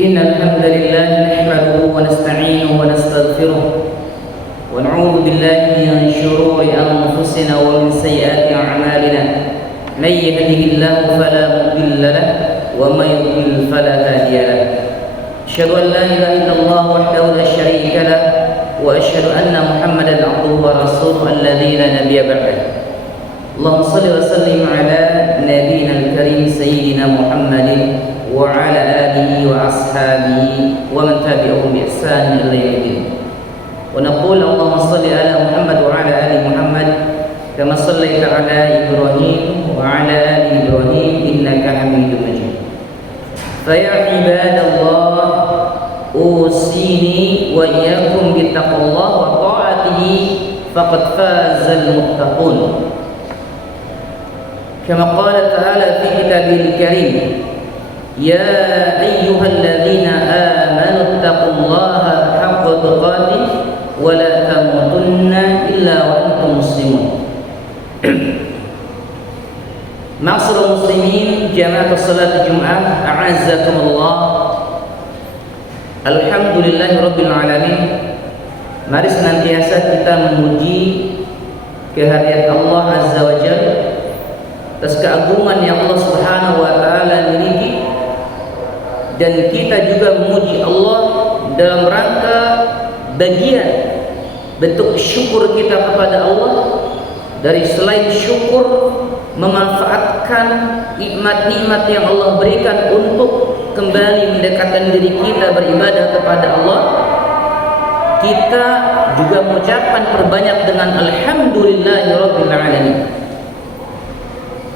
إن الحمد لله نحمده ونستعينه ونستغفره ونعوذ بالله من شرور أنفسنا ومن سيئات أعمالنا من يهده الله فلا مضل له ومن يضلل فلا هادي له أشهد أن لا إله إلا الله وحده لا شريك له وأشهد أن محمدا عبده ورسوله الذي لا نبي بعده اللهم صل وسلم على نبينا الكريم سيدنا محمد وعلى آله وأصحابه ومن تبعهم بإحسان إلى يوم الدين ونقول اللهم صل على محمد وعلى آل محمد كما صليت على إبراهيم وعلى آل إبراهيم إنك حميد مجيد فيا عباد الله أوصيني وإياكم بتقوى الله وطاعته فقد فاز المتقون كما قال تعالى في كتابه الكريم يا أيها الذين آمنوا اتقوا الله حق تقاته ولا تموتن إلا وأنتم مسلمون Ma'asyiral muslimin, jamaah salat Jumat, a'azzakumullah. Alhamdulillahirabbil alamin. Mari senantiasa kita memuji kehadirat Allah Azza wa Jalla atas keagungan yang Allah Subhanahu wa taala miliki, dan kita juga memuji Allah dalam rangka bagian bentuk syukur kita kepada Allah. Dari selain syukur, memanfaatkan nikmat-nikmat yang Allah berikan untuk kembali mendekatkan diri kita beribadah kepada Allah, kita juga mengucapkan perbanyak dengan alhamdulillahirabbil alamin.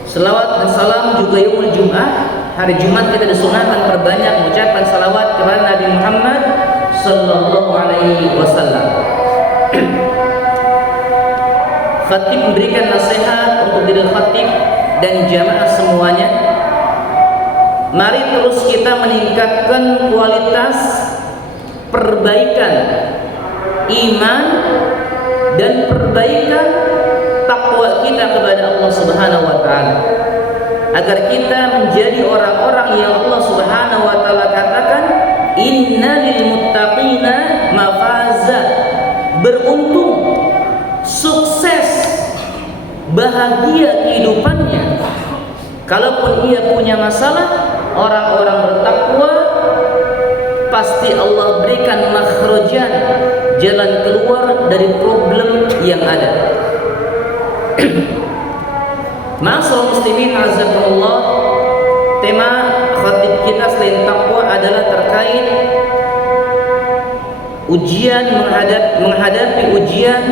Selawat dan salam juga yaumul Jumat, hari Jumat kita disunahkan perbanyak mengucapkan salawat kepada Nabi Muhammad sallallahu alaihi wasallam. Khatib memberikan nasihat untuk diri khatib dan jamaah semuanya. Mari terus kita meningkatkan kualitas perbaikan iman dan perbaikan takwa kita kepada Allah Subhanahu wa taala, agar kita menjadi orang-orang yang Allah Subhanahu wa taala katakan innalil muttaqina mafaza, beruntung, sukses, bahagia kehidupannya. Kalaupun ia punya masalah, orang-orang bertakwa pasti Allah berikan makhrajan, jalan keluar dari problem yang ada. Ma'asyiral muslimin azakumullah, tema khatib kita selain takwa adalah terkait ujian, menghadapi ujian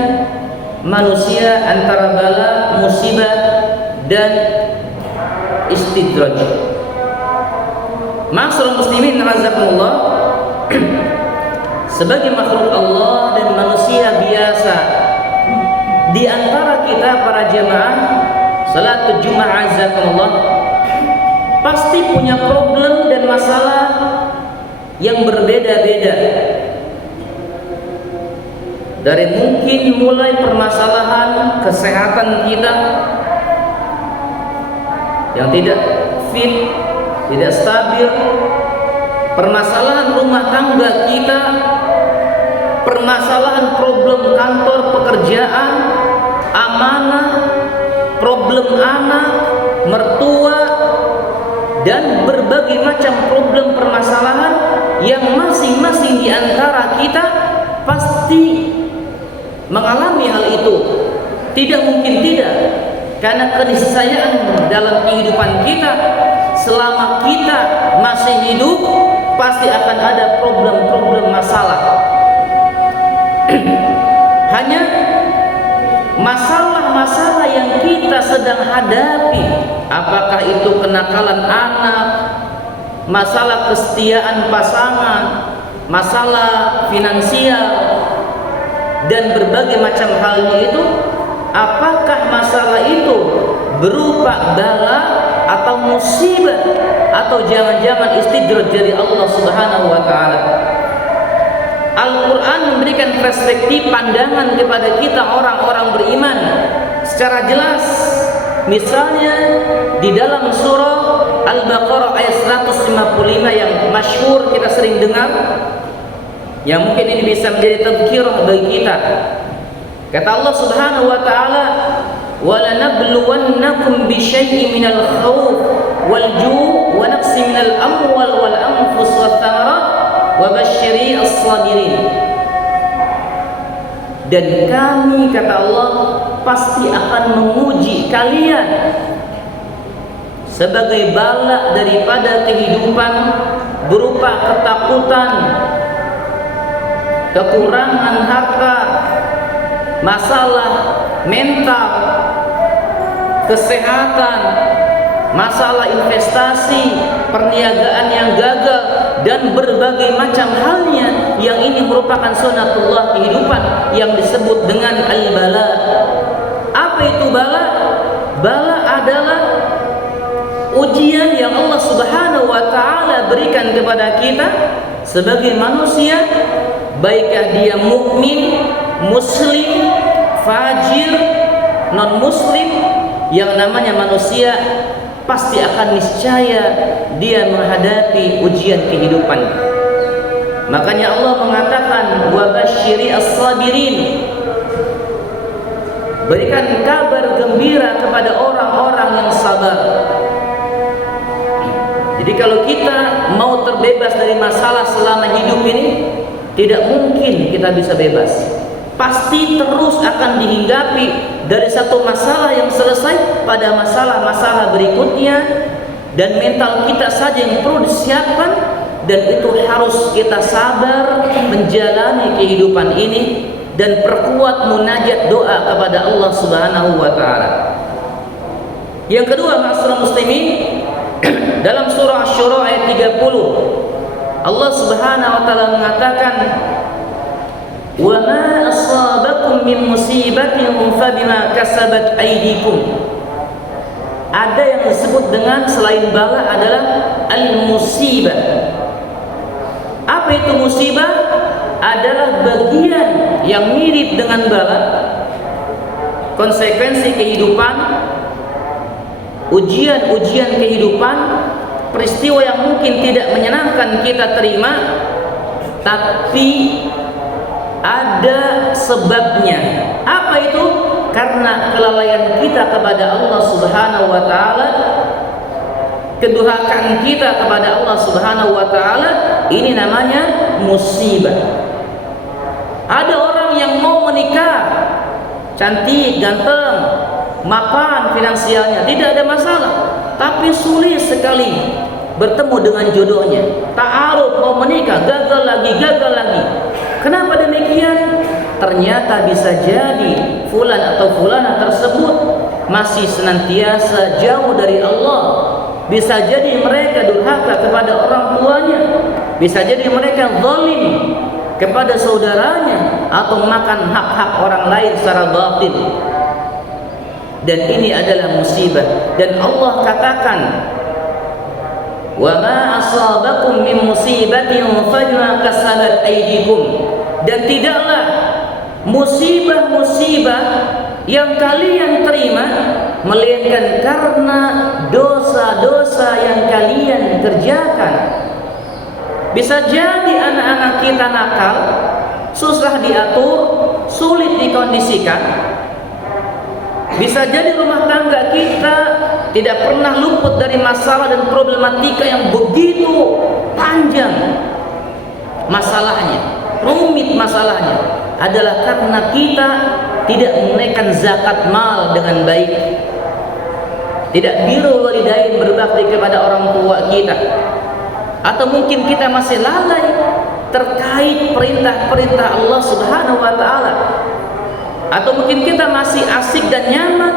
manusia antara bala, musibah dan istidraj. Ma'asyiral muslimin azakumullah, sebagai makhluk Allah dan manusia biasa, di antara kita para jamaah salat Jumat azakumullah pasti punya problem dan masalah yang berbeda-beda. Dari mungkin mulai permasalahan kesehatan kita yang tidak fit, tidak stabil, permasalahan rumah tangga kita, permasalahan problem kantor pekerjaan, amanah, problem anak, mertua, dan berbagai macam problem permasalahan yang masing-masing di antara kita pasti mengalami hal itu. Tidak mungkin tidak, karena keniscayaan dalam kehidupan kita, selama kita masih hidup pasti akan ada problem-problem masalah. Hanya masalah-masalah yang kita sedang hadapi, apakah itu kenakalan anak, masalah kesetiaan pasangan, masalah finansial, dan berbagai macam halnya itu, apakah masalah itu berupa bala atau musibah, atau jangan-jangan istidraj dari Allah Subhanahu wa taala? Al-Quran memberikan perspektif pandangan kepada kita orang-orang beriman secara jelas. Misalnya di dalam surah Al-Baqarah ayat 155 yang masyhur kita sering dengar, yang mungkin ini bisa menjadi tadhkirah bagi kita. Kata Allah Subhanahu wa taala, "Wa lanabluwannakum bisyai'in minal khawf wal ju' wa naqsin minal amwal wal anfus wath thamarat wa basyiri as-sabirin." Dan kami, kata Allah, pasti akan menguji kalian sebagai bala daripada kehidupan berupa ketakutan, kekurangan harta, masalah mental, kesehatan, masalah investasi, perniagaan yang gagal, dan berbagai macam halnya yang ini merupakan sunatullah kehidupan yang disebut dengan al-bala. Apa itu bala? Bala adalah ujian yang Allah Subhanahu wa taala berikan kepada kita sebagai manusia, baikkah dia mukmin, muslim, fajir, non muslim. Yang namanya manusia pasti akan niscaya dia menghadapi ujian kehidupan. Makanya Allah mengatakan wa basyiri as-sabirin, berikan kabar gembira kepada orang-orang yang sabar. Jadi kalau kita mau terbebas dari masalah selama hidup ini, tidak mungkin kita bisa bebas. Pasti terus akan dihinggapi dari satu masalah yang selesai pada masalah-masalah berikutnya, dan mental kita saja yang perlu disiapkan, dan itu harus kita sabar menjalani kehidupan ini dan perkuat munajat doa kepada Allah Subhanahu wa taala. Yang kedua, ma'asyiral muslimin, dalam surah Asy-Syura ayat 30 Allah Subhanahu wa taala mengatakan wa ma asabakum min musibatin fabima kasabat aydikum. Ada yang disebut dengan selain bala adalah al-musibah. Apa itu musibah? Adalah bagian yang mirip dengan bala, konsekuensi kehidupan, ujian-ujian kehidupan, peristiwa yang mungkin tidak menyenangkan kita terima, tapi ada sebabnya. Apa itu? Karena kelalaian kita kepada Allah Subhanahu wa taala, kedurhakaan kita kepada Allah Subhanahu wa taala, ini namanya musibah. Ada orang yang mau menikah, cantik, ganteng, mapan finansialnya, tidak ada masalah, tapi sulit sekali bertemu dengan jodohnya. Ta'aruf mau menikah, gagal lagi. Kenapa demikian? Ternyata bisa jadi fulan atau fulana tersebut masih senantiasa jauh dari Allah. Bisa jadi mereka durhaka kepada orang tuanya, bisa jadi mereka zalim kepada saudaranya, atau makan hak-hak orang lain secara batil. Dan ini adalah musibah. Dan Allah katakan wa ma asabakum min musibatin fabima kasabat aydikum. Dan tidaklah musibah-musibah yang kalian terima melainkan karena dosa-dosa yang kalian kerjakan. Bisa jadi anak-anak kita nakal, susah diatur, sulit dikondisikan. Bisa jadi rumah tangga kita tidak pernah luput dari masalah dan problematika yang begitu panjang masalahnya, rumit masalahnya, adalah karena kita tidak menunaikan zakat mal dengan baik, tidak birrul walidain, berbakti kepada orang tua kita, atau mungkin kita masih lalai terkait perintah-perintah Allah Subhanahu wa taala, atau mungkin kita masih asik dan nyaman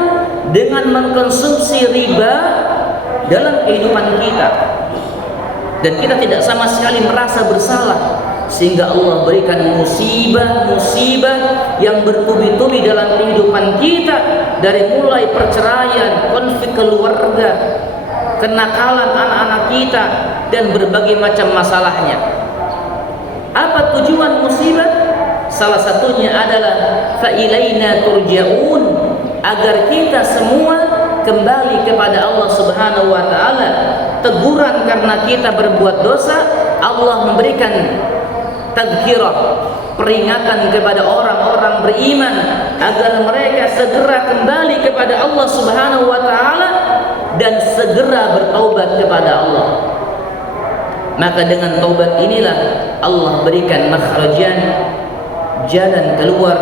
dengan mengkonsumsi riba dalam kehidupan kita, dan kita tidak sama sekali merasa bersalah, sehingga Allah berikan musibah-musibah yang bertubi-tubi dalam kehidupan kita, dari mulai perceraian, konflik keluarga, kenakalan anak-anak kita, dan berbagai macam masalahnya. Apa tujuan musibah? Salah satunya adalah fa ilaina turja'un, agar kita semua kembali kepada Allah Subhanahu wa taala. Teguran karena kita berbuat dosa, Allah memberikan tadzkirah, peringatan kepada orang-orang beriman agar mereka segera kembali kepada Allah Subhanahu wa taala dan segera bertaubat kepada Allah. Maka dengan taubat inilah Allah berikan makhrajan, jalan keluar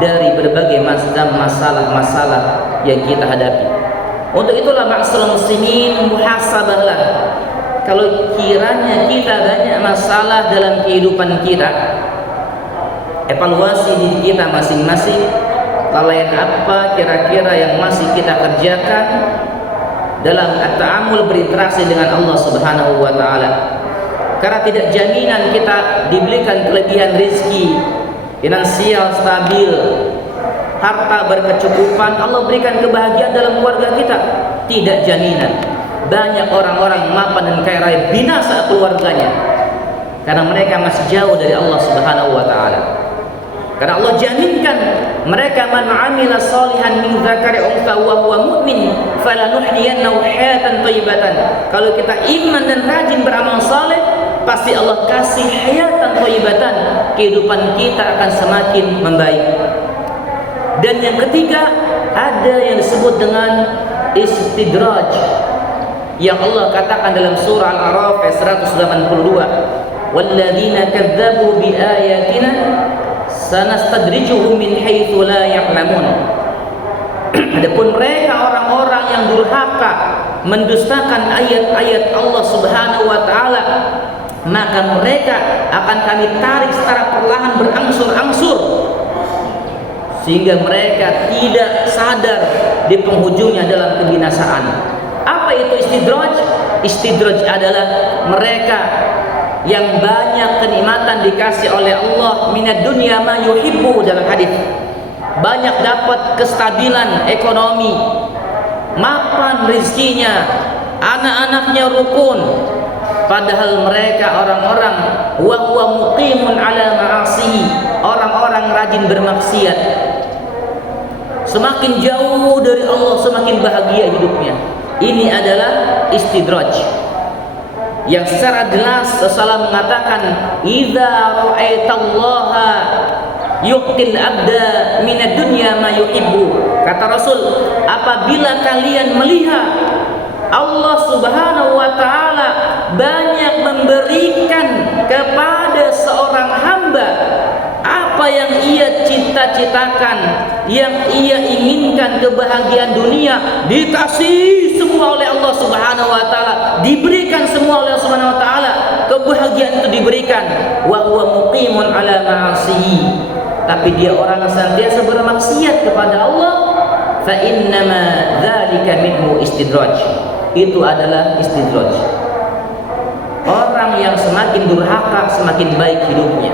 dari berbagai macam masalah-masalah yang kita hadapi. Untuk itulah ma'asyiral muslimin, muhasabahlah. Kalau kiranya kita banyak masalah dalam kehidupan kita, evaluasi diri kita masing-masing, lalaian apa kira-kira yang masih kita kerjakan dalam at-ta'amul, berinteraksi dengan Allah Subhanahu wa taala. Karena tidak jaminan kita diberikan kelebihan rezeki, finansial stabil, harta berkecukupan, Allah berikan kebahagiaan dalam keluarga kita. Tidak jaminan. Banyak orang-orang yang mapan dan kaya raya binasa keluarganya karena mereka masih jauh dari Allah Subhanahu wa taala. Karena Allah jaminkan mereka, man 'amila shalihan min dzakari untha wa huwa mu'min falanuhyiyannahu hayatan thayyibatan. Kalau kita iman dan rajin beramal saleh, pasti Allah kasih hayatan thayyibatan, kehidupan kita akan semakin membaik. Dan yang ketiga, ada yang disebut dengan istidraj, yang Allah katakan dalam surah Al-A'raf ayat 182, walladzina kadzdzabu biayatina sanastadrijuhum min haitsu la ya'lamun. Adapun mereka orang-orang yang durhaka mendustakan ayat-ayat Allah Subhanahu wa taala, maka mereka akan kami tarik secara perlahan berangsur-angsur sehingga mereka tidak sadar di penghujungnya dalam kebinasaan. Apa itu istidraj? Istidraj adalah mereka yang banyak kenikmatan dikasih oleh Allah, minad dunya ma yuhibbu, dalam hadis. Banyak dapat kestabilan ekonomi, mapan rezekinya, anak-anaknya rukun, padahal mereka orang-orang wa huwa muqimun ala ma'asi, orang-orang rajin bermaksiat. Semakin jauh dari Allah, semakin bahagia hidupnya. Ini adalah istidraj, yang secara jelas Rasulullah mengatakan, idza ra'aitallaha yuqtil abda minad dunya ma yuhibbu. Kata Rasul, apabila kalian melihat Allah Subhanahu wa taala banyak memberikan kepada seorang hamba apa yang ia cita-citakan, yang ia inginkan, kebahagiaan dunia dikasih semua oleh Allah Subhanahu wa taala, diberikan semua oleh Allah Subhanahu wa taala, kebahagiaan itu diberikan, wa huwa muqimun ala ma'asihi, tapi dia orang yang senantiasa bermaksiat kepada Allah, fa innama dzalika minhu istidraj. Itu adalah istidraj. Orang yang semakin durhaka semakin baik hidupnya.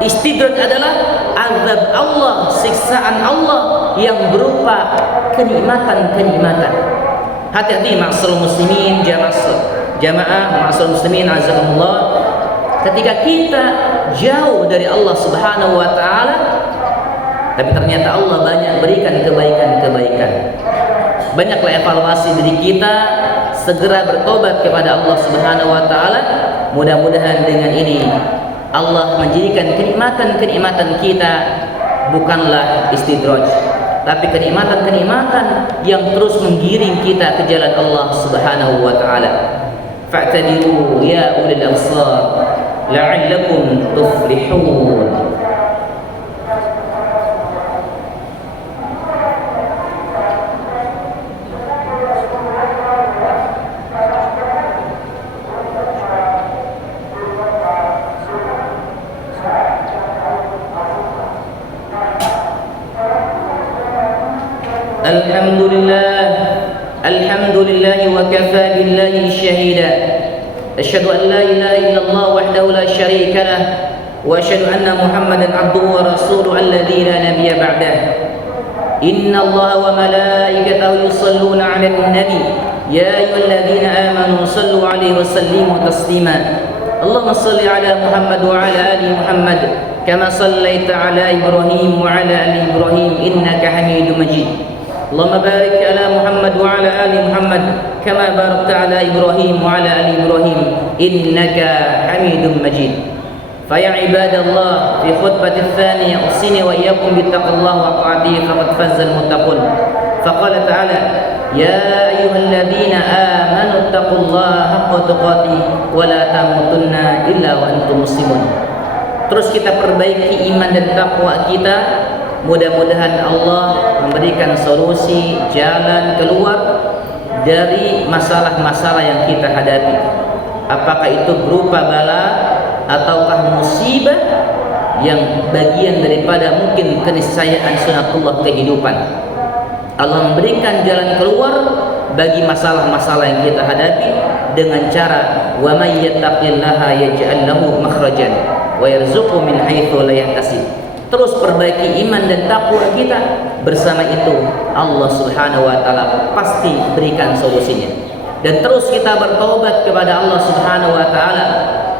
Istidraj adalah azab Allah, siksaan Allah yang berupa kenikmatan-kenikmatan. Hati-hati ma'asyiral muslimin, jamaah ma'asyiral muslimin azakumullah. Ketika kita jauh dari Allah Subhanahu wa taala, tapi ternyata Allah banyak berikan kebaikan-kebaikan. Banyaklah evaluasi diri kita, segera bertobat kepada Allah Subhanahu wa taala. Mudah-mudahan dengan ini Allah menjadikan kenikmatan-kenikmatan kita bukanlah istidraj, tapi kenikmatan-kenikmatan yang terus menggiring kita ke jalan Allah Subhanahu wa taala. Fa'tadiru ya ulil absar la'allakum tuflihun. Alhamdulillah wa kafa billahi shahida. Asyhadu an la ilaha illallah wahdahu la syarika lah wa asyhadu anna Muhammadan abduhu wa rasuluhu alladzi la nabiyya ba'dah. Inna Allaha wa malaikatahu yusalluna 'alan nabi ya ayyuhalladzina amanu sallu 'alaihi wa sallimu taslima. Allahumma shalli 'ala Muhammad wa 'ala ali Muhammad kama shallaita 'ala Ibrahim wa 'ala ali Ibrahim innaka Hamidum Majid. Allahumma barik ala Muhammad wa ala ali Muhammad kama barakta ala Ibrahim wa ala ali Ibrahim innaka Hamidum Majid. Fa ya ibadallah, fi khutbati tsaniyah usini wa iyyakum bittaqwallahi wa ta'atihi faqad fazza al-muttaqun. Fa qala ta'ala ya ayyuhalladzina amanu taqullaha haqqa tuqatih wa la tamutunna illa wa antum muslimun. Terus kita perbaiki iman dan takwa kita. Mudah-mudahan Allah memberikan solusi, jalan keluar dari masalah-masalah yang kita hadapi. Apakah itu berupa bala ataukah musibah yang bagian daripada mungkin keniscayaan sunatullah kehidupan. Allah memberikan jalan keluar bagi masalah-masalah yang kita hadapi dengan cara wa may yattaqillaha yaj'al lahu makhrajan wa yarzuqhu min haitsu la yahtasib. Terus perbaiki iman dan takwa kita, bersama itu Allah Subhanahu wa taala pasti berikan solusinya. Dan terus kita bertobat kepada Allah Subhanahu wa taala,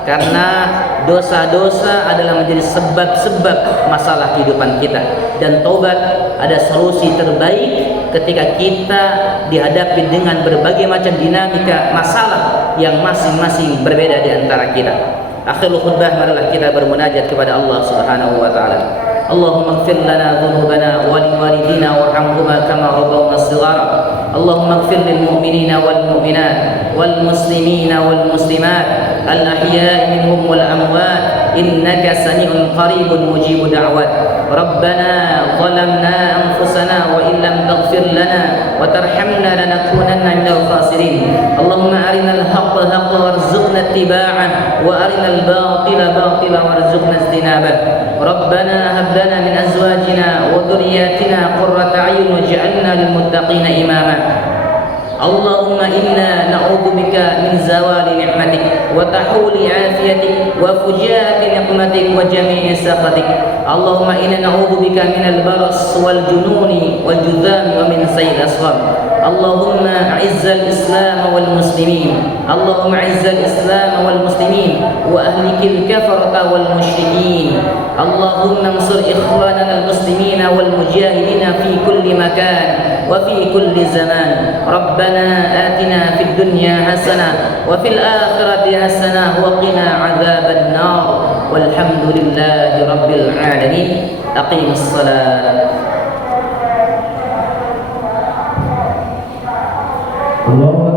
karena dosa-dosa adalah menjadi sebab-sebab masalah kehidupan kita, dan taubat ada solusi terbaik ketika kita dihadapi dengan berbagai macam dinamika masalah yang masing-masing berbeda di antara kita. Akhirul khutbah, marilah kita bermunajat kepada Allah Subhanahu wa taala. Allahumma ighfir lana dhunubana wa liwalidina warhamhuma kama rabbawna shighara. Allahumma ighfir lil mu'minina wal mu'minat wal muslimina wal muslimat al ahya'i minhum wal amwat innaka sami'un qaribun mujibud da'wat. Rabbana zalamna anfusana wa in lam taghfir lana wa tarhamna lanakunanna minal khasirin. Allahumma arinal haqqa haqqan warzuqna ittiba'ah wa arinal batila batila warzuqna ijtinabah. Rabbana hab lana min azwajina wa dhurriyyatina qurrata a'yun waj'alna lil muttaqina imama. Allahumma inna na'udzu bika min zawali ni'matik wa tahuli 'afiyatik wa fujaati niqmatik wa jami'i sakhatik. Allahumma inna na'udzu bika minal baras wal jununi wal judhami wa min sayyi'il asqam. Allahumma a'izzal Islam wal muslimin. Allahumma a'izzal Islam wal muslimin wa ahlikil kafarata wal musyrikin. Allahumma ansur ikhwanana al muslimina wal mujahidina fi kulli makan wa fi kulli zaman. Rabbana atina fid dunya hasanah wa fil akhirati hasanah wa qina adzaban nar. Walhamdulillahi rabbil alamin. Aqimus salat. Allah